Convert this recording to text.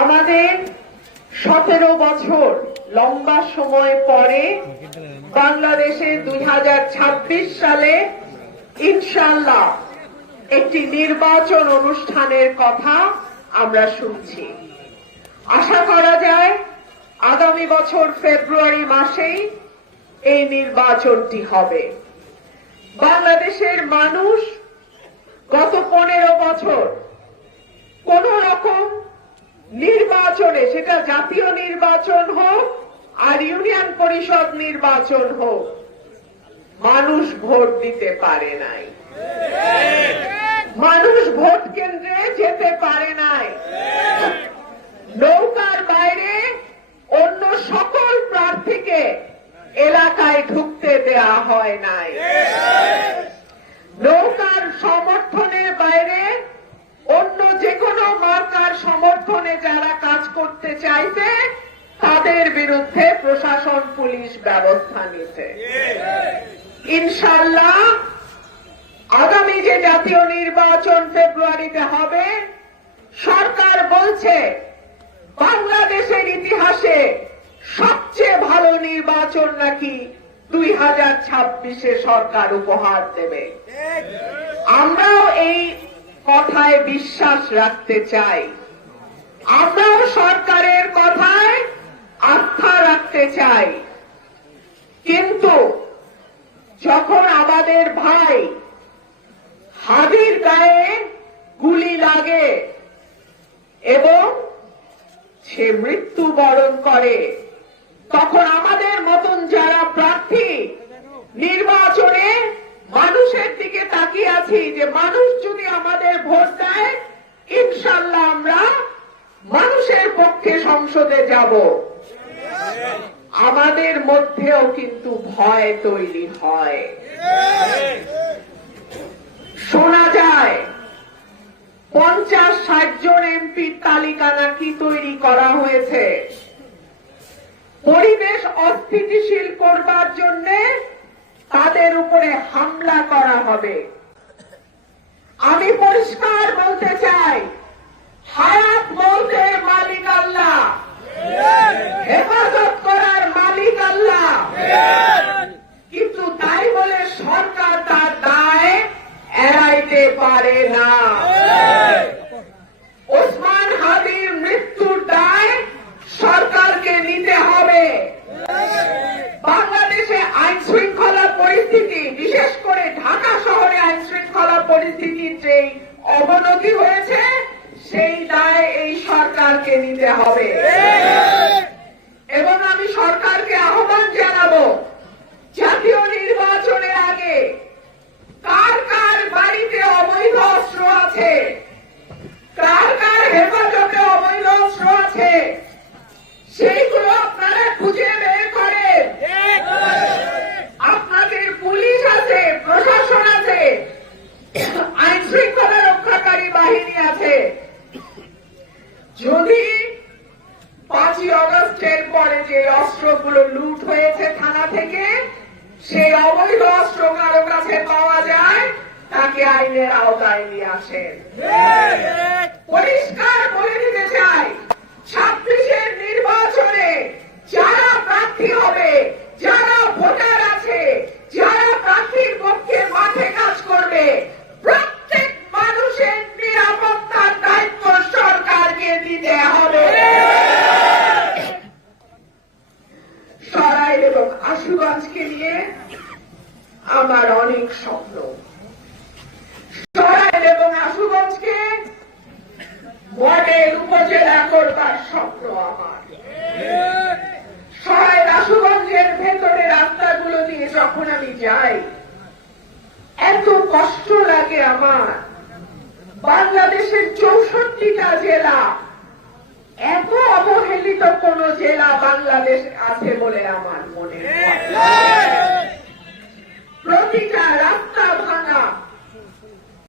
আমাদের সতেরো বছর লম্বা সময় পরে বাংলাদেশে দুই হাজার ছাব্বিশ সালে ইনশাল্লাহ একটি নির্বাচন অনুষ্ঠানের কথা আমরা শুনছি। আশা করা যায় আগামী বছর ফেব্রুয়ারি মাসেই এই নির্বাচনটি হবে। বাংলাদেশের মানুষ গত পনেরো বছর কোন রকম নির্বাচনে সেটা জাতীয় নির্বাচন হোক আর ইউনিয়ন পরিষদ নির্বাচন হোক। মানুষ ভোট দিতে পারে নাই। মানুষ ভোট কেন্দ্রে যেতে পারে নাই। নৌকার বাইরে অন্য সকল প্রার্থীকে এলাকায় ঢুকতে দেয়া হয় নাই নৌকার সমর্থনের বাইরে অন্য যে কোনো মার্কার সমর্থনে যারা কাজ করতে চাইছে, তাদের বিরুদ্ধে প্রশাসন, পুলিশ ব্যবস্থা নিতে ইনশাল্লাহ আগামী যে জাতীয় নির্বাচন ফেব্রুয়ারিতে হবে, সরকার বলছে, বাংলাদেশের ইতিহাসে সবচেয়ে ভালো নির্বাচন নাকি দুই হাজার ছাব্বিশে সরকার উপহার দেবে। আমরাও এই কথায় বিশ্বাস রাখতে চাই। আমরাও সরকারের কথায় আস্থা রাখতে চাই। কিন্তু যখন আমাদের ভাই হাবির গায়ে গুলি লাগে এবং সে মৃত্যুবরণ করে, তখন আমাদের মতন যারা প্রার্থী নির্বাচনে মানুষের দিকে তাকিয়ে আছি যে মানুষ যদি আমাদের ভোট দেয় ইনশাল্লাহ আমরা মানুষের পক্ষে সংসদে যাব। আমাদের মধ্যেও কিন্তু ভয় তৈরি হয়। শোনা যায় পঞ্চাশ ষাট জন এমপির তালিকা নাকি তৈরি করা হয়েছে। পরিবেশ অস্থিতিশীল করবার জন্য তাদের উপরে হামলা করা হবে। আমি পরিষ্কার বলতে চাই হায়াত পারে না। ওসমান হাদির মৃত্যুর দায় সরকারকে নিতে হবে। বাংলাদেশে আইন শৃঙ্খলা পরিস্থিতি, বিশেষ করে ঢাকা শহরে আইন শৃঙ্খলা পরিস্থিতির যে অবনতি হয়েছে, সেই দায় এই সরকারকে নিতে হবে। এবং আমি সরকারকে আহ্বান জানাব জাতীয় নির্বাচনের আগে কার কার বাড়িতে অবৈধ অস্ত্র আছে কার কার হেফাজতে অবৈধ অস্ত্র আছে সেইগুলো আপনারা খুঁজে বের করেন আপনাদের পুলিশ আছে প্রশাসন আছে আইন শৃঙ্খলা রক্ষাকারী বাহিনী আছে যদি পাঁচই অগস্টের পরে যে অস্ত্রগুলো লুট হয়েছে থানা থেকে সেই অবৈধ অস্ত্র কারও কাছে পাওয়া যায় তাকে আইনের আওতায় নিয়ে আসেন। পরিষ্কার বলে দিতে চাই ছাব্বিশের নির্বাচনে যারা প্রার্থী হবে যারা ভোটার আছে যারা প্রার্থীর পক্ষে মাঠে কাজ করবে প্রত্যেক মানুষের নিরাপত্তার দায়িত্ব সরকারকে দিতে হবে সরাইল এবং নিয়ে আমার অনেক স্বপ্ন। সরাইল এবং আশুগঞ্জকে মডেল উপজেলা করবার স্বপ্ন আমার। সরাইল আশুগঞ্জের ভেতরে রাস্তাগুলো দিয়ে যখন আমি যাই, এত কষ্ট লাগে আমার। বাংলাদেশের চৌষট্টিটা জেলা এত অবহেলিত কোন জেলা বাংলাদেশ আছে বলে আমার মনে হয়। প্রতিটা রাস্তা